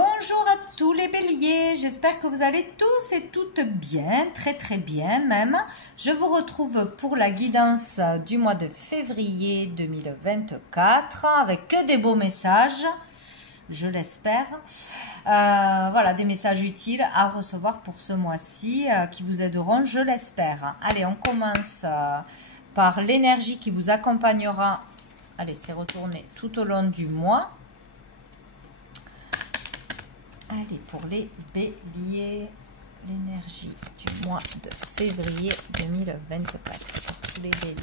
Bonjour à tous les béliers, j'espère que vous allez tous et toutes bien, très très bien même. Je vous retrouve pour la guidance du mois de février 2024 avec que des beaux messages, je l'espère. Voilà, des messages utiles à recevoir pour ce mois-ci qui vous aideront, je l'espère. Allez, on commence par l'énergie qui vous accompagnera. Allez, c'est retourné tout au long du mois. Allez, pour les béliers, l'énergie du mois de février 2024 pour tous les béliers.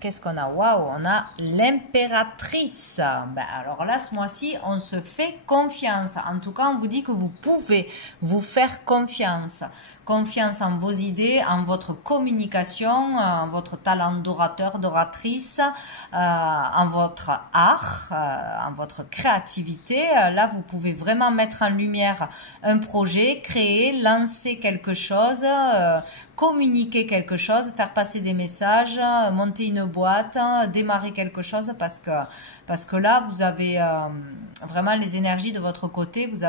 Qu'est-ce qu'on a? Waouh, on a l'impératrice. Ben alors là, ce mois-ci, on se fait confiance. En tout cas, on vous dit que vous pouvez vous faire confiance. Confiance en vos idées, en votre communication, en votre talent d'orateur, d'oratrice, en votre art, en votre créativité. Là, vous pouvez vraiment mettre en lumière un projet, créer, lancer quelque chose, communiquer quelque chose, faire passer des messages, monter une boîte, démarrer quelque chose parce que là, vous avez vraiment les énergies de votre côté, vous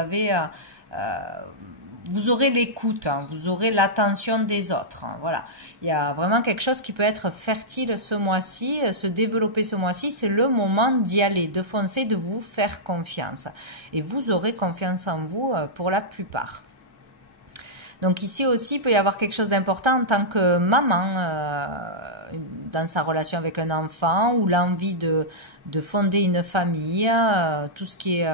aurez l'écoute, vous aurez l'attention des autres. Voilà, il y a vraiment quelque chose qui peut être fertile ce mois-ci, se développer ce mois-ci. C'est le moment d'y aller, de foncer, de vous faire confiance. Et vous aurez confiance en vous pour la plupart. Donc ici aussi, il peut y avoir quelque chose d'important en tant que maman dans sa relation avec un enfant ou l'envie de fonder une famille, tout ce qui est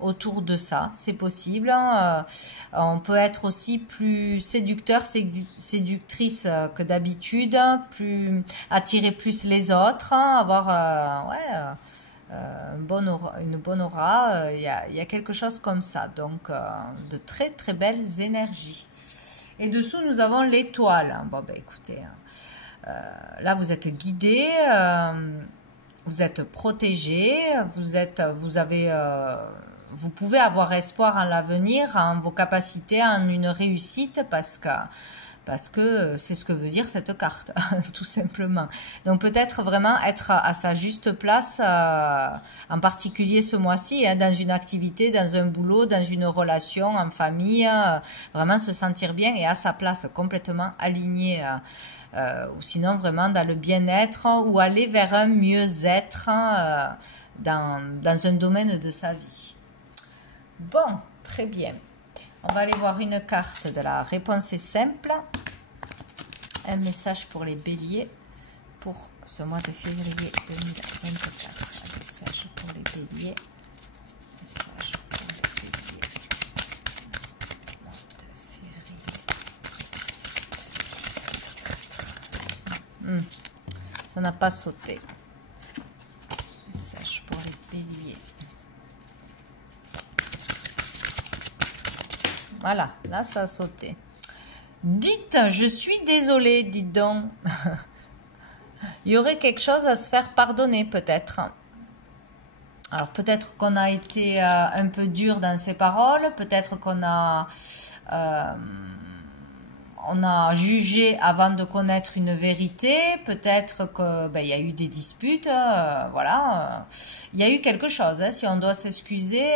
autour de ça, c'est possible. On peut être aussi plus séducteur, séductrice que d'habitude, attirer plus les autres, avoir une bonne aura, il y a quelque chose comme ça, donc de très très belles énergies. Et dessous nous avons l'étoile. Bon ben écoutez, là vous êtes guidé, vous êtes protégé, vous pouvez avoir espoir en l'avenir, en vos capacités, en une réussite parce que c'est ce que veut dire cette carte, tout simplement. Donc peut-être vraiment être à sa juste place, en particulier ce mois-ci, dans une activité, dans un boulot, dans une relation, en famille, vraiment se sentir bien et à sa place, complètement aligné, ou sinon vraiment dans le bien-être ou aller vers un mieux-être dans un domaine de sa vie. Bon, très bien. On va aller voir une carte de la réponse est simple. Un message pour les béliers pour ce mois de février 2024. Un message pour les béliers. Message pour les béliers. Ce mois de février. Ça n'a pas sauté. Message pour les béliers. Voilà, là ça a sauté. Dites, je suis désolée, dites donc. Il y aurait quelque chose à se faire pardonner peut-être. Alors peut-être qu'on a été un peu dur dans ses paroles, peut-être qu'on a jugé avant de connaître une vérité, peut-être qu'il y a eu des disputes, voilà. Il y a eu quelque chose, hein, si on doit s'excuser.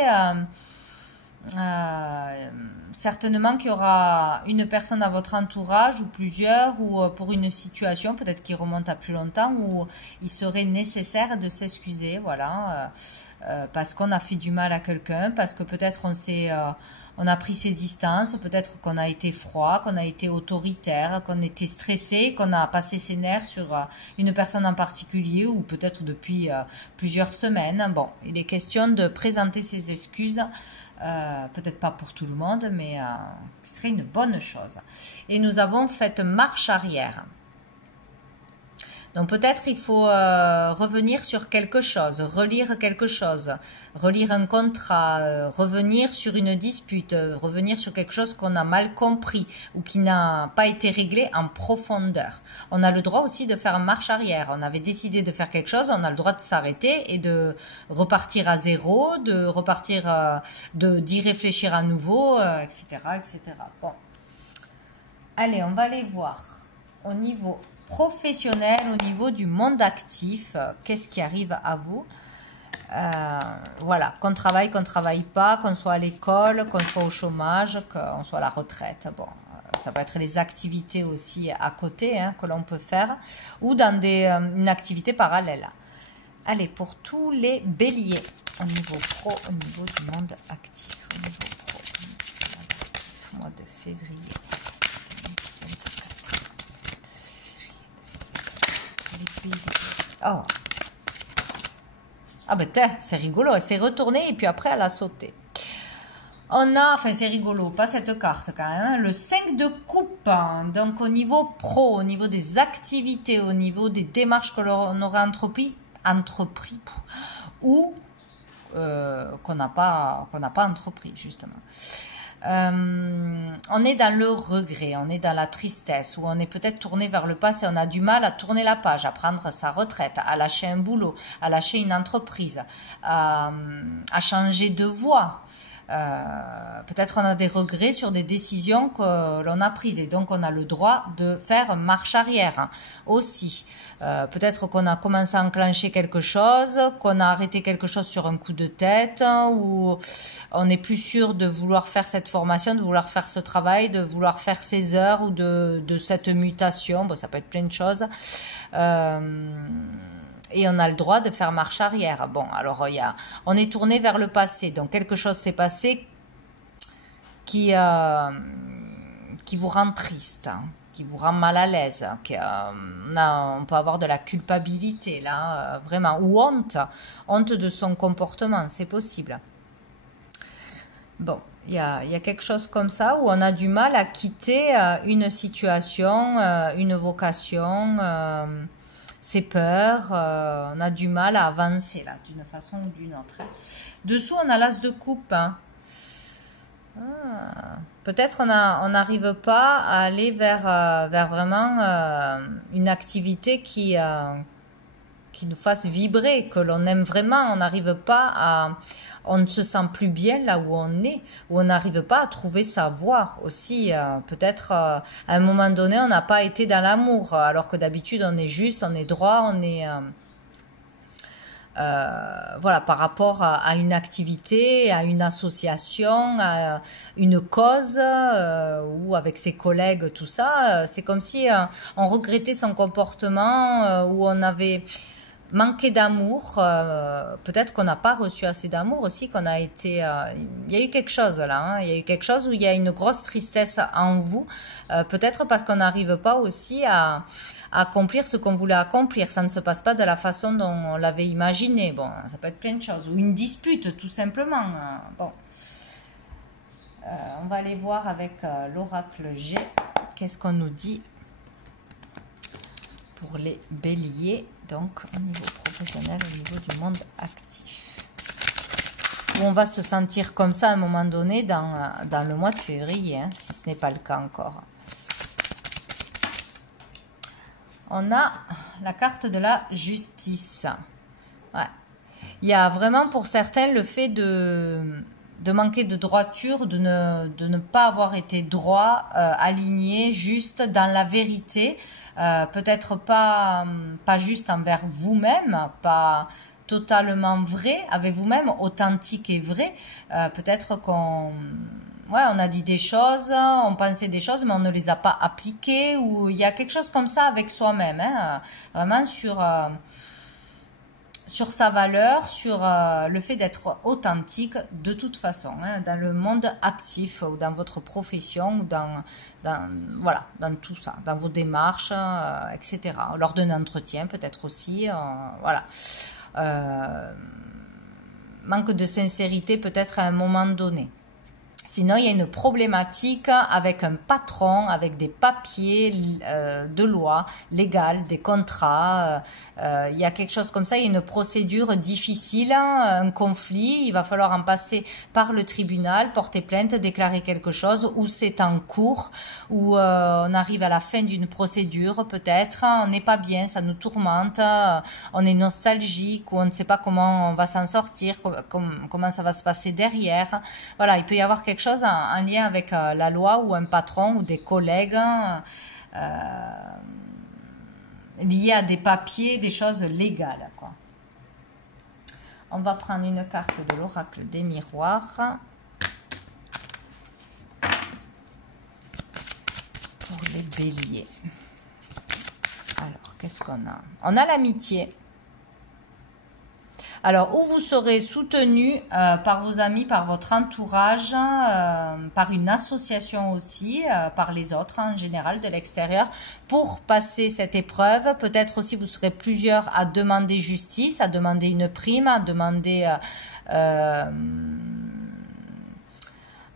Certainement qu'il y aura une personne à votre entourage ou plusieurs ou pour une situation peut-être qui remonte à plus longtemps où il serait nécessaire de s'excuser, voilà, parce qu'on a fait du mal à quelqu'un, parce que peut-être on a pris ses distances, peut-être qu'on a été froid, qu'on a été autoritaire, qu'on était stressé, qu'on a passé ses nerfs sur une personne en particulier ou peut-être depuis plusieurs semaines. Bon, il est question de présenter ses excuses. Peut-être pas pour tout le monde, mais ce serait une bonne chose. Et nous avons fait marche arrière. Donc peut-être il faut revenir sur quelque chose, relire quelque chose, relire un contrat, revenir sur une dispute, revenir sur quelque chose qu'on a mal compris ou qui n'a pas été réglé en profondeur. On a le droit aussi de faire marche arrière. On avait décidé de faire quelque chose, on a le droit de s'arrêter et de repartir à zéro, de repartir, d'y réfléchir à nouveau, etc., etc. Bon. Allez, on va aller voir au niveau professionnel, au niveau du monde actif, qu'est-ce qui arrive à vous? Voilà, qu'on travaille pas, qu'on soit à l'école, qu'on soit au chômage, qu'on soit à la retraite. Bon, ça peut être les activités aussi à côté hein, que l'on peut faire ou dans une activité parallèle. Allez, pour tous les béliers, au niveau pro, au niveau du monde actif, au niveau pro, mois de février 2024. Oh. Ah ben c'est rigolo, elle s'est retournée et puis après elle a sauté. On a, enfin c'est rigolo, pas cette carte quand même, hein, le 5 de coupe, donc au niveau pro, au niveau des activités, au niveau des démarches que l'on aurait entrepris ou qu'on n'a pas entrepris justement. On est dans le regret, on est dans la tristesse, ou on est peut-être tourné vers le passé, on a du mal à tourner la page, à prendre sa retraite, à lâcher un boulot, à lâcher une entreprise, à changer de voie. Peut-être on a des regrets sur des décisions que l'on a prises et donc on a le droit de faire marche arrière hein, aussi. Peut-être qu'on a commencé à enclencher quelque chose, qu'on a arrêté quelque chose sur un coup de tête, ou on n'est plus sûr de vouloir faire cette formation, de vouloir faire ce travail, de vouloir faire ces heures ou de cette mutation. Bon, ça peut être plein de choses. Et on a le droit de faire marche arrière. Bon, alors on est tourné vers le passé, donc quelque chose s'est passé qui vous rend triste, hein, qui vous rend mal à l'aise, on peut avoir de la culpabilité là, vraiment, ou honte de son comportement, c'est possible. Bon, il y a quelque chose comme ça où on a du mal à quitter une situation, une vocation, ses peurs, on a du mal à avancer là, d'une façon ou d'une autre. Dessous, on a l'as de coupe. Hein. Peut-être on n'arrive pas à aller vers vraiment une activité qui nous fasse vibrer, que l'on aime vraiment. On n'arrive pas à... On ne se sent plus bien là où on est, où on n'arrive pas à trouver sa voie aussi. Peut-être à un moment donné, on n'a pas été dans l'amour, alors que d'habitude, on est juste, on est droit, on est... voilà, par rapport à une activité, à une association, à une cause, ou avec ses collègues, tout ça, c'est comme si on regrettait son comportement, où on avait manqué d'amour, peut-être qu'on n'a pas reçu assez d'amour aussi, qu'on a été... il y a eu quelque chose là, hein, il y a eu quelque chose où il y a une grosse tristesse en vous, peut-être parce qu'on n'arrive pas aussi à accomplir ce qu'on voulait accomplir. Ça ne se passe pas de la façon dont on l'avait imaginé. Bon, ça peut être plein de choses. Ou une dispute, tout simplement. Bon. On va aller voir avec l'oracle G. Qu'est-ce qu'on nous dit pour les béliers, donc au niveau professionnel, au niveau du monde actif. Où on va se sentir comme ça à un moment donné dans le mois de février, hein, si ce n'est pas le cas encore. On a la carte de la justice. Ouais. Il y a vraiment pour certains le fait de manquer de droiture, de ne pas avoir été droit, aligné, juste dans la vérité. Peut-être pas juste envers vous-même, pas totalement vrai avec vous-même, authentique et vrai. Peut-être qu'on... Ouais, on a dit des choses, on pensait des choses, mais on ne les a pas appliquées, ou il y a quelque chose comme ça avec soi-même, hein, vraiment sur sa valeur, sur le fait d'être authentique de toute façon, hein, dans le monde actif, ou dans votre profession, ou voilà, dans tout ça, dans vos démarches, etc. Lors d'un entretien, peut-être aussi, voilà. Manque de sincérité, peut-être à un moment donné. Sinon, il y a une problématique avec un patron, avec des papiers de loi légale, des contrats. Il y a quelque chose comme ça, il y a une procédure difficile, un conflit. Il va falloir en passer par le tribunal, porter plainte, déclarer quelque chose, ou c'est en cours, ou on arrive à la fin d'une procédure peut-être. On n'est pas bien, ça nous tourmente, on est nostalgique, ou on ne sait pas comment on va s'en sortir, comment ça va se passer derrière. Voilà, il peut y avoir quelque chose en lien avec la loi, ou un patron, ou des collègues. lié à des papiers, des choses légales, quoi. On va prendre une carte de l'oracle des miroirs. Pour les béliers. Alors, qu'est-ce qu'on a? On a l'amitié. Alors, où vous serez soutenu par vos amis, par votre entourage, par une association aussi, par les autres en général de l'extérieur, pour passer cette épreuve. Peut-être aussi vous serez plusieurs à demander justice, à demander une prime, à demander...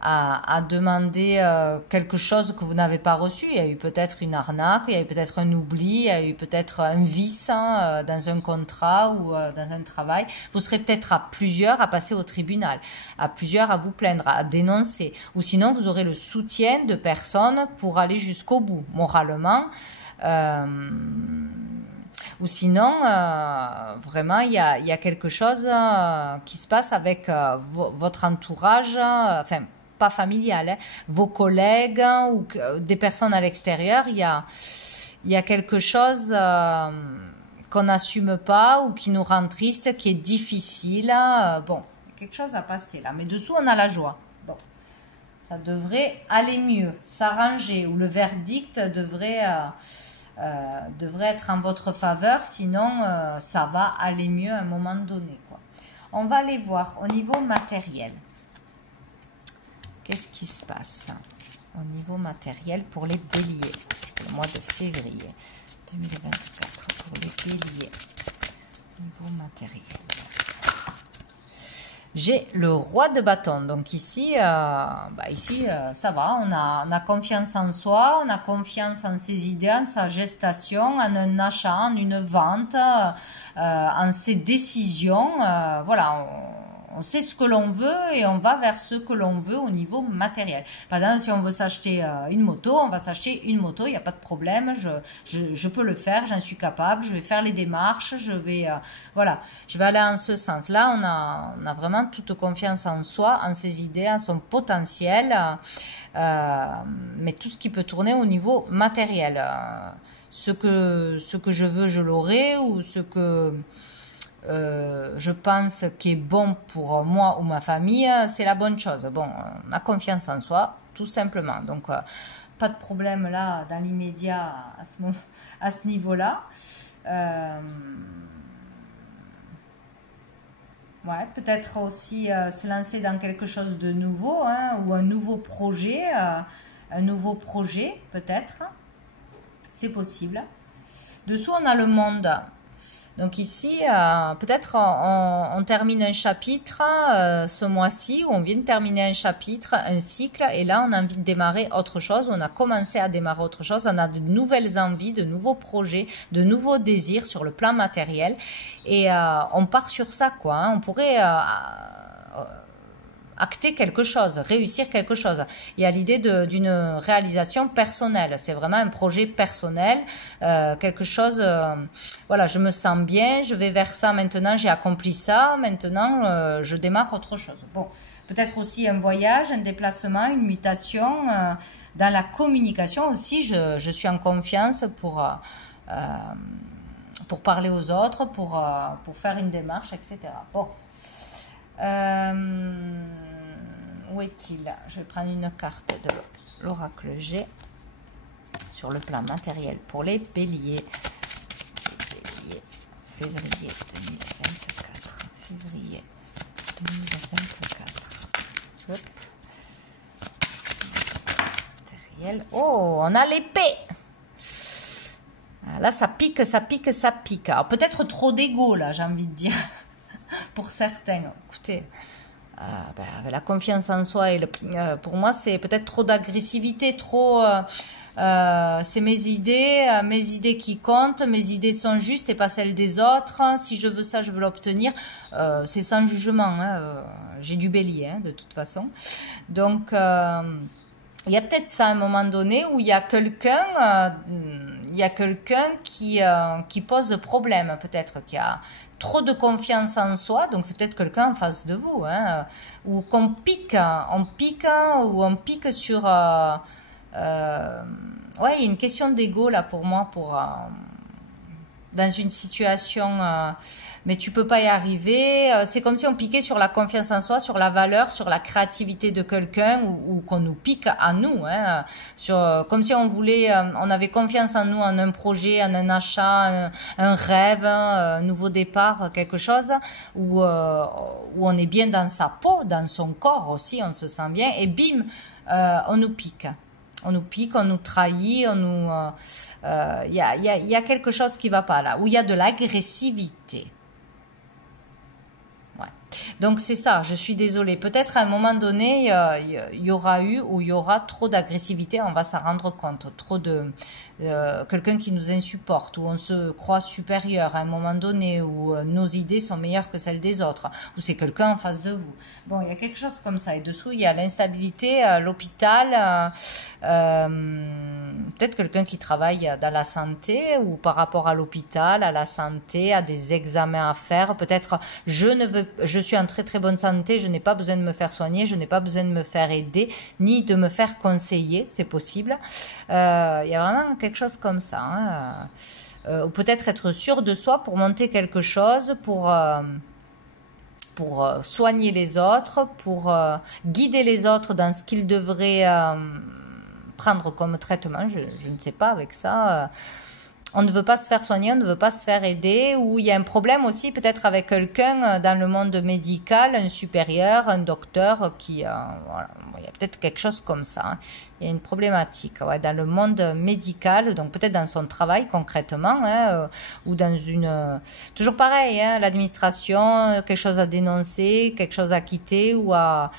à demander quelque chose que vous n'avez pas reçu. Il y a eu peut-être une arnaque, il y a eu peut-être un oubli, il y a eu peut-être un vice dans un contrat ou dans un travail. Vous serez peut-être à plusieurs à passer au tribunal, à plusieurs à vous plaindre, à dénoncer. Ou sinon, vous aurez le soutien de personnes pour aller jusqu'au bout, moralement. Ou sinon, vraiment, il y a quelque chose qui se passe avec votre entourage, enfin, pas familial, hein, vos collègues ou des personnes à l'extérieur. Il y a quelque chose qu'on n'assume pas ou qui nous rend triste, qui est difficile. Bon, quelque chose à passer là. Mais dessous, on a la joie. Bon, ça devrait aller mieux, s'arranger, ou le verdict devrait être en votre faveur, sinon ça va aller mieux à un moment donné, quoi. On va aller voir au niveau matériel. Qu'est-ce qui se passe au niveau matériel pour les béliers pour le mois de février 2024 pour les béliers au niveau matériel? J'ai le roi de bâton. Donc ici, ça va. On a confiance en soi, on a confiance en ses idées, en sa gestation, en un achat, en une vente, en ses décisions. Voilà, on sait ce que l'on veut et on va vers ce que l'on veut au niveau matériel. Par exemple, si on veut s'acheter une moto, on va s'acheter une moto, il n'y a pas de problème, je peux le faire, j'en suis capable, je vais faire les démarches, je vais aller en ce sens. Là, on a vraiment toute confiance en soi, en ses idées, en son potentiel, mais tout ce qui peut tourner au niveau matériel. Ce que je veux, je l'aurai, ou ce que... je pense qui est bon pour moi ou ma famille, c'est la bonne chose. Bon, on a confiance en soi, tout simplement. Donc, pas de problème là, dans l'immédiat, à ce niveau-là. Ouais, peut-être aussi se lancer dans quelque chose de nouveau, hein, ou un nouveau projet peut-être. C'est possible. Dessous, on a le monde. Donc ici, peut-être on termine un chapitre ce mois-ci, ou on vient de terminer un chapitre, un cycle, et là on a envie de démarrer autre chose, on a commencé à démarrer autre chose, on a de nouvelles envies, de nouveaux projets, de nouveaux désirs sur le plan matériel, et on part sur ça, quoi, hein. On pourrait... acter quelque chose, réussir quelque chose. Il y a l'idée d'une réalisation personnelle. C'est vraiment un projet personnel, quelque chose, voilà, je me sens bien, je vais vers ça maintenant, j'ai accompli ça, maintenant je démarre autre chose. Bon, peut-être aussi un voyage, un déplacement, une mutation, dans la communication aussi, je suis en confiance pour parler aux autres, pour faire une démarche, etc. Bon. Où est-il? Je vais prendre une carte de l'oracle G sur le plan matériel pour les béliers. Février 2024. Février 2024. Hop. Matériel. Oh, on a l'épée. Là, ça pique, ça pique, ça pique. Alors, peut-être trop d'ego, là, j'ai envie de dire. Pour certains. Écoutez, avec la confiance en soi, pour moi, c'est peut-être trop d'agressivité, trop... c'est mes idées qui comptent, mes idées sont justes et pas celles des autres. Si je veux ça, je veux l'obtenir. C'est sans jugement, hein. J'ai du bélier, hein, de toute façon. Donc, il y a peut-être ça à un moment donné où il y a quelqu'un qui pose problème, peut-être, qui a trop de confiance en soi, donc c'est peut-être quelqu'un en face de vous, hein, ou qu'on pique, ou on pique sur... ouais, il y a une question d'ego là pour moi, dans une situation, mais tu peux pas y arriver. C'est comme si on piquait sur la confiance en soi, sur la valeur, sur la créativité de quelqu'un, ou qu'on nous pique à nous, hein, comme si on voulait, on avait confiance en nous, en un projet, en un achat, un rêve, un nouveau départ, quelque chose où on est bien dans sa peau, dans son corps aussi, on se sent bien, et bim, on nous pique. On nous pique, on nous trahit, on nous, y a quelque chose qui va pas là, où il y a de l'agressivité. Ouais. Donc c'est ça, je suis désolée. Peut-être à un moment donné, il y aura eu ou il y aura trop d'agressivité, on va s'en rendre compte. Trop de quelqu'un qui nous insupporte, où on se croit supérieur à un moment donné, où nos idées sont meilleures que celles des autres, ou c'est quelqu'un en face de vous. Bon, il y a quelque chose comme ça. Et dessous, il y a l'instabilité, l'hôpital, peut-être quelqu'un qui travaille dans la santé, ou par rapport à l'hôpital, à la santé, à des examens à faire. Peut-être je suis en très très bonne santé, je n'ai pas besoin de me faire soigner, je n'ai pas besoin de me faire aider, ni de me faire conseiller, c'est possible. Il y a vraiment quelque chose comme ça, hein. Ou peut-être être sûr de soi pour monter quelque chose, pour soigner les autres, pour guider les autres dans ce qu'ils devraient prendre comme traitement, je ne sais pas avec ça. On ne veut pas se faire soigner, on ne veut pas se faire aider, ou il y a un problème aussi peut-être avec quelqu'un dans le monde médical, un supérieur, un docteur qui... voilà, il y a peut-être quelque chose comme ça, hein. Il y a une problématique, ouais, dans le monde médical, donc peut-être dans son travail concrètement, hein, ou dans une... toujours pareil, hein, l'administration, quelque chose à dénoncer, quelque chose à quitter, ou à...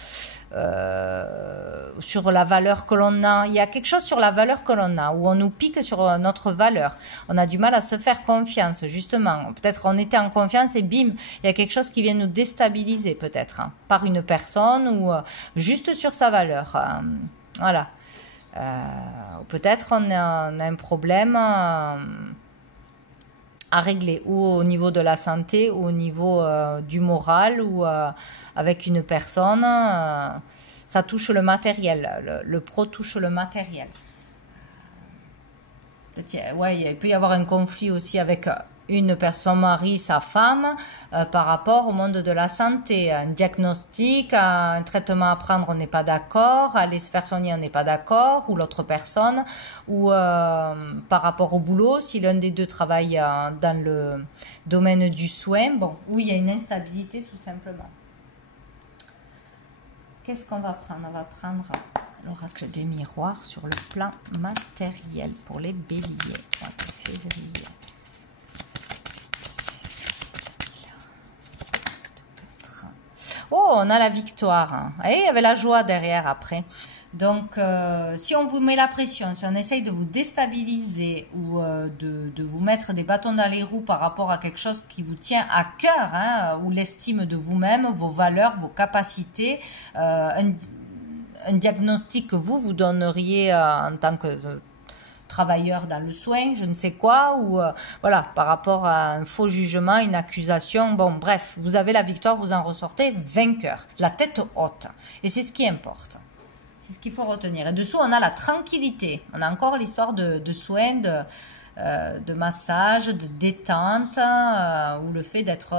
sur la valeur que l'on a. Il y a quelque chose sur la valeur que l'on a, où on nous pique sur notre valeur. On a du mal à se faire confiance, justement. Peut-être on était en confiance et bim, il y a quelque chose qui vient nous déstabiliser, peut-être, hein, par une personne, ou juste sur sa valeur. Voilà. Peut-être on a un problème à régler, ou au niveau de la santé, ou au niveau du moral, ou avec une personne, ça touche le matériel, le pro touche le matériel. Ouais, il peut y avoir un conflit aussi avec une personne, son mari, sa femme, par rapport au monde de la santé. Un diagnostic, un traitement à prendre, on n'est pas d'accord. Aller se faire soigner, on n'est pas d'accord. Ou l'autre personne. Ou par rapport au boulot, si l'un des deux travaille dans le domaine du soin, bon, où il y a une instabilité tout simplement. Qu'est-ce qu'on va prendre? On va prendre l'oracle des miroirs sur le plan matériel pour les béliers. Mois de février. Oh, on a la victoire. Et il y avait la joie derrière après. Donc, si on vous met la pression, si on essaye de vous déstabiliser, ou de vous mettre des bâtons dans les roues par rapport à quelque chose qui vous tient à cœur, hein, ou l'estime de vous-même, vos valeurs, vos capacités, un diagnostic que vous donneriez en tant que travailleur dans le soin, je ne sais quoi, ou voilà, par rapport à un faux jugement, une accusation, bon bref, vous avez la victoire, vous en ressortez vainqueur, la tête haute, et c'est ce qui importe. C'est ce qu'il faut retenir. Et dessous, on a la tranquillité. On a encore l'histoire de soins, de massage, de détente, ou le fait d'être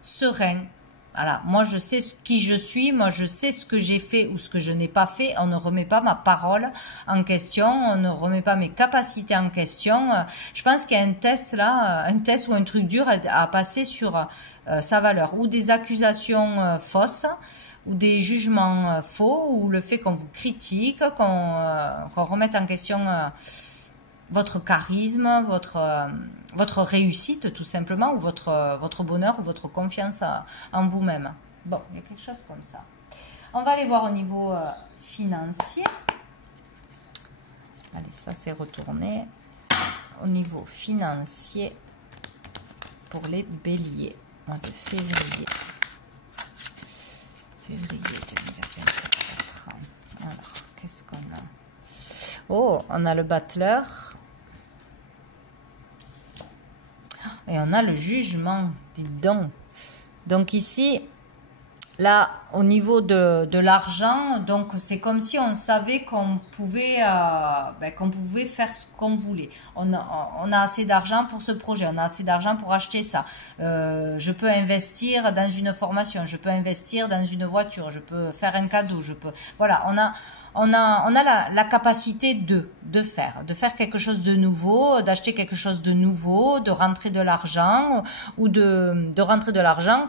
serein. Voilà, moi je sais qui je suis, moi je sais ce que j'ai fait ou ce que je n'ai pas fait. On ne remet pas ma parole en question, on ne remet pas mes capacités en question. Je pense qu'il y a un test là, un test ou un truc dur à passer sur sa valeur, ou des accusations fausses, ou des jugements faux, ou le fait qu'on vous critique, qu'on remette en question votre charisme, votre réussite tout simplement, ou votre bonheur, ou votre confiance en vous-même. Bon, il y a quelque chose comme ça. On va aller voir au niveau financier. Allez, ça c'est retourné. Au niveau financier pour les béliers, mois de février. Février 2024. Alors, qu'est-ce qu'on a? Oh, on a le battleur. Et on a le jugement, dis donc. Donc ici, Là, au niveau de l'argent, donc c'est comme si on savait qu'on pouvait faire ce qu'on voulait. On a assez d'argent pour ce projet, on a assez d'argent pour acheter ça. Je peux investir dans une formation, je peux investir dans une voiture, je peux faire un cadeau, voilà, on a la capacité de faire quelque chose de nouveau, d'acheter quelque chose de nouveau, de rentrer de l'argent ou de rentrer de l'argent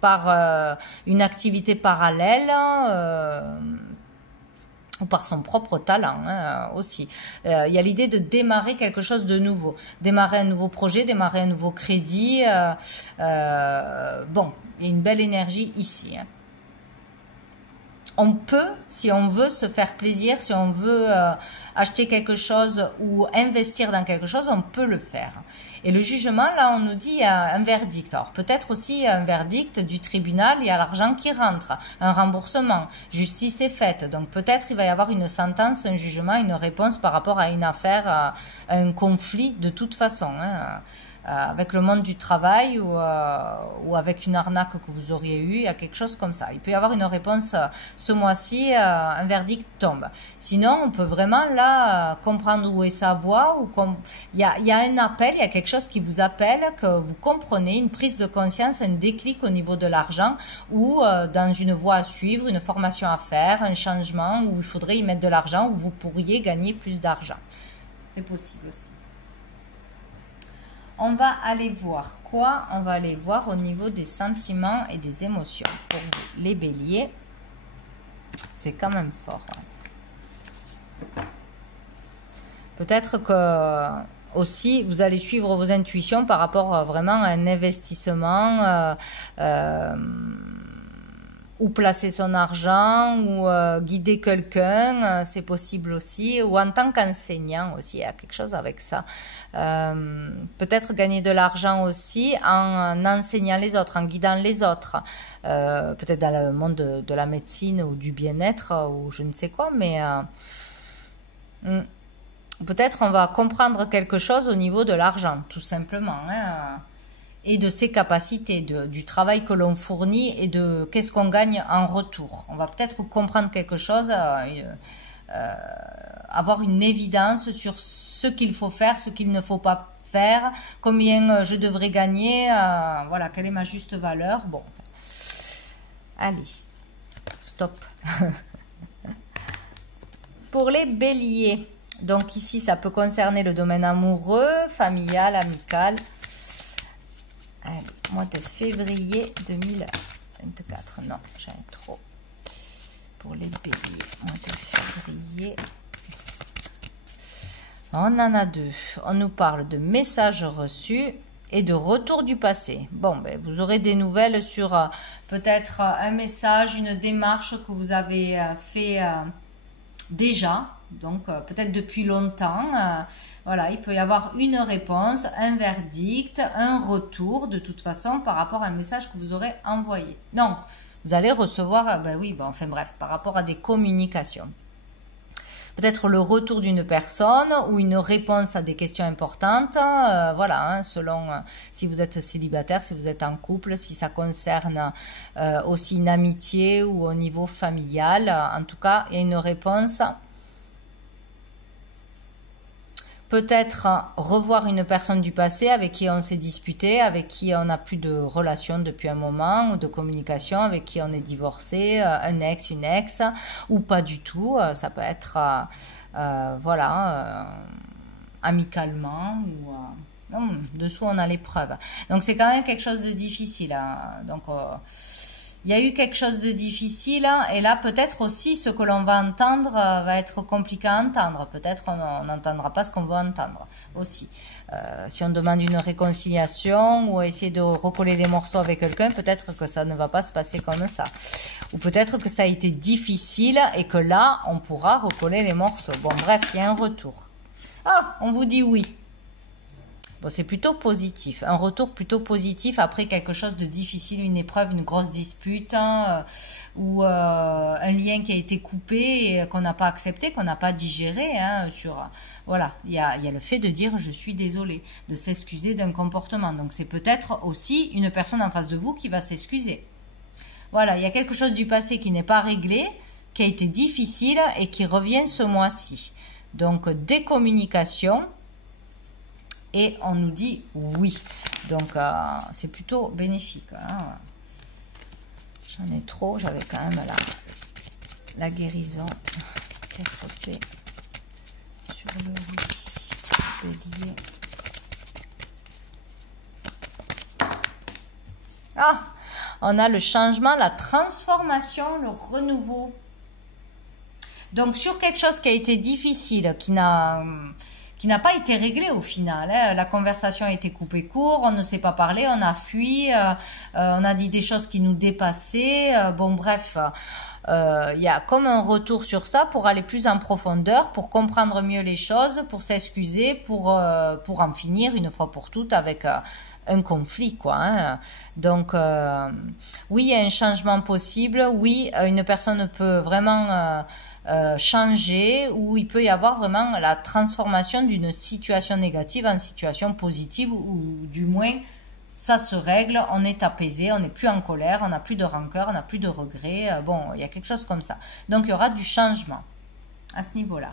par une activité parallèle ou par son propre talent aussi. Il y a l'idée de démarrer quelque chose de nouveau, démarrer un nouveau projet, démarrer un nouveau crédit. Bon, il y a une belle énergie ici. On peut, si on veut se faire plaisir, si on veut acheter quelque chose ou investir dans quelque chose, on peut le faire. Et le jugement, là, on nous dit un verdict. Alors, peut-être aussi un verdict du tribunal, il y a l'argent qui rentre, un remboursement, justice est faite. Donc, peut-être il va y avoir une sentence, un jugement, une réponse par rapport à une affaire, à un conflit de toute façon. Avec le monde du travail ou avec une arnaque que vous auriez eue, il y a quelque chose comme ça. Il peut y avoir une réponse ce mois-ci, un verdict tombe. Sinon, on peut vraiment là comprendre où est sa voie, ou il y a un appel, il y a quelque chose qui vous appelle, que vous comprenez, une prise de conscience, un déclic au niveau de l'argent, ou dans une voie à suivre, une formation à faire, un changement où il faudrait y mettre de l'argent, où vous pourriez gagner plus d'argent. C'est possible aussi. On va aller voir quoi? On va aller voir au niveau des sentiments et des émotions. Pour vous, les béliers, c'est quand même fort. Peut-être que aussi, vous allez suivre vos intuitions par rapport vraiment à un investissement, ou placer son argent, ou guider quelqu'un, c'est possible aussi, ou en tant qu'enseignant aussi, il y a quelque chose avec ça. Peut-être gagner de l'argent aussi en enseignant les autres, en guidant les autres, peut-être dans le monde de la médecine ou du bien-être ou je ne sais quoi, mais peut-être on va comprendre quelque chose au niveau de l'argent, tout simplement, et de ses capacités, du travail que l'on fournit et de qu'est-ce qu'on gagne en retour. On va peut-être comprendre quelque chose, avoir une évidence sur ce qu'il faut faire, ce qu'il ne faut pas faire, combien je devrais gagner, voilà, quelle est ma juste valeur. Bon, enfin, allez, stop. Pour les béliers, donc ici ça peut concerner le domaine amoureux, familial, amical. Allez, mois de février 2024. Non, j'ai trop. Pour les béliers, mois de février. On en a deux. On nous parle de messages reçus et de retour du passé. Bon, ben, vous aurez des nouvelles sur peut-être un message, une démarche que vous avez fait déjà. Donc, peut-être depuis longtemps. Voilà, il peut y avoir une réponse, un verdict, un retour, de toute façon, par rapport à un message que vous aurez envoyé. Donc, vous allez recevoir, ben oui, bon, enfin bref, par rapport à des communications. Peut-être le retour d'une personne ou une réponse à des questions importantes, voilà, selon si vous êtes célibataire, si vous êtes en couple, si ça concerne aussi une amitié ou au niveau familial. En tout cas, il y a une réponse. Peut-être revoir une personne du passé avec qui on s'est disputé, avec qui on n'a plus de relation depuis un moment, ou de communication, avec qui on est divorcé, un ex, une ex, ou pas du tout. Ça peut être, voilà, amicalement, ou dessous on a l'épreuve. Donc c'est quand même quelque chose de difficile. Donc il y a eu quelque chose de difficile, et là peut-être aussi ce que l'on va entendre va être compliqué à entendre. Peut-être on n'entendra pas ce qu'on veut entendre aussi. Si on demande une réconciliation ou essayer de recoller les morceaux avec quelqu'un, peut-être que ça ne va pas se passer comme ça. Ou peut-être que ça a été difficile et que là, on pourra recoller les morceaux. Bon, bref, il y a un retour. Ah, on vous dit oui. Bon, c'est plutôt positif, un retour plutôt positif après quelque chose de difficile, une épreuve, une grosse dispute, ou un lien qui a été coupé et qu'on n'a pas accepté, qu'on n'a pas digéré. Voilà, il y a le fait de dire je suis désolé, de s'excuser d'un comportement. Donc c'est peut-être aussi une personne en face de vous qui va s'excuser. Voilà, il y a quelque chose du passé qui n'est pas réglé, qui a été difficile et qui revient ce mois-ci. Donc, des communications. Et on nous dit oui. Donc, c'est plutôt bénéfique. Hein. J'en ai trop. J'avais quand même la guérison qui a sauté sur le oui. Bélier. Ah, on a le changement, la transformation, le renouveau. Donc, sur quelque chose qui a été difficile, qui n'a pas été réglé au final. Hein. La conversation a été coupée court, on ne s'est pas parlé, on a fui, on a dit des choses qui nous dépassaient. Bon, bref, il y a comme un retour sur ça pour aller plus en profondeur, pour comprendre mieux les choses, pour s'excuser, pour en finir une fois pour toutes avec un conflit, quoi. Hein. Donc, oui, il y a un changement possible. Oui, une personne peut vraiment changer, ou il peut y avoir vraiment la transformation d'une situation négative en situation positive, ou du moins ça se règle, on est apaisé, on n'est plus en colère, on n'a plus de rancœur, on n'a plus de regrets. Bon, il y a quelque chose comme ça. Donc il y aura du changement à ce niveau-là.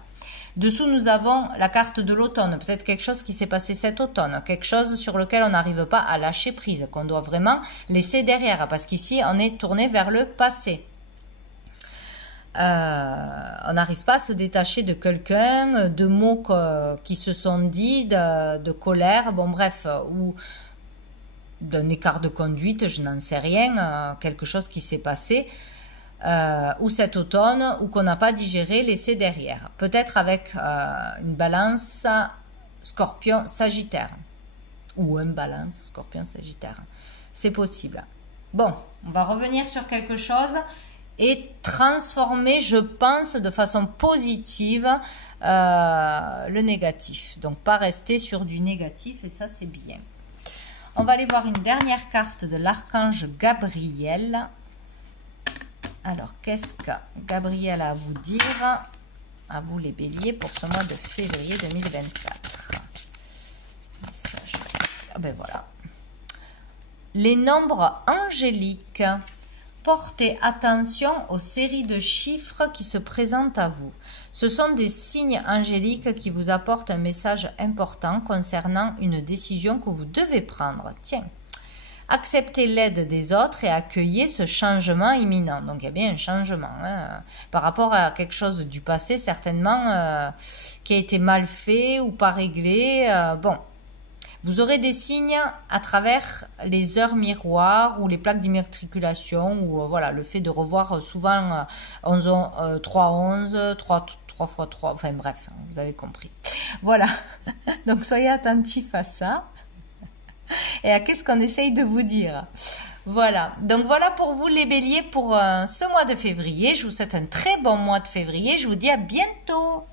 Dessous, nous avons la carte de l'automne, peut-être quelque chose qui s'est passé cet automne, quelque chose sur lequel on n'arrive pas à lâcher prise, qu'on doit vraiment laisser derrière, parce qu'ici on est tourné vers le passé. On n'arrive pas à se détacher de quelqu'un, de mots qui se sont dits, de colère, bon bref, ou d'un écart de conduite, je n'en sais rien, quelque chose qui s'est passé, ou cet automne, ou qu'on n'a pas digéré, laissé derrière. Peut-être avec une balance Scorpion-Sagittaire, ou un balance Scorpion-Sagittaire. C'est possible. Bon, on va revenir sur quelque chose et transformer, je pense, de façon positive le négatif. Donc, pas rester sur du négatif, et ça, c'est bien. On va aller voir une dernière carte de l'archange Gabriel. Alors, qu'est-ce que Gabriel a à vous dire? À vous, les béliers, pour ce mois de février 2024. Message. Ah ben voilà. Les nombres angéliques. Portez attention aux séries de chiffres qui se présentent à vous. Ce sont des signes angéliques qui vous apportent un message important concernant une décision que vous devez prendre. Tiens, acceptez l'aide des autres et accueillez ce changement imminent. Donc, il y a bien un changement hein, par rapport à quelque chose du passé, certainement, qui a été mal fait ou pas réglé. Bon. Vous aurez des signes à travers les heures miroirs ou les plaques d'immatriculation ou voilà, le fait de revoir souvent 3-11, 3 x 3, enfin bref, vous avez compris. Voilà, donc soyez attentifs à ça et à qu'est-ce qu'on essaye de vous dire. Voilà, donc voilà pour vous les béliers pour ce mois de février. Je vous souhaite un très bon mois de février. Je vous dis à bientôt.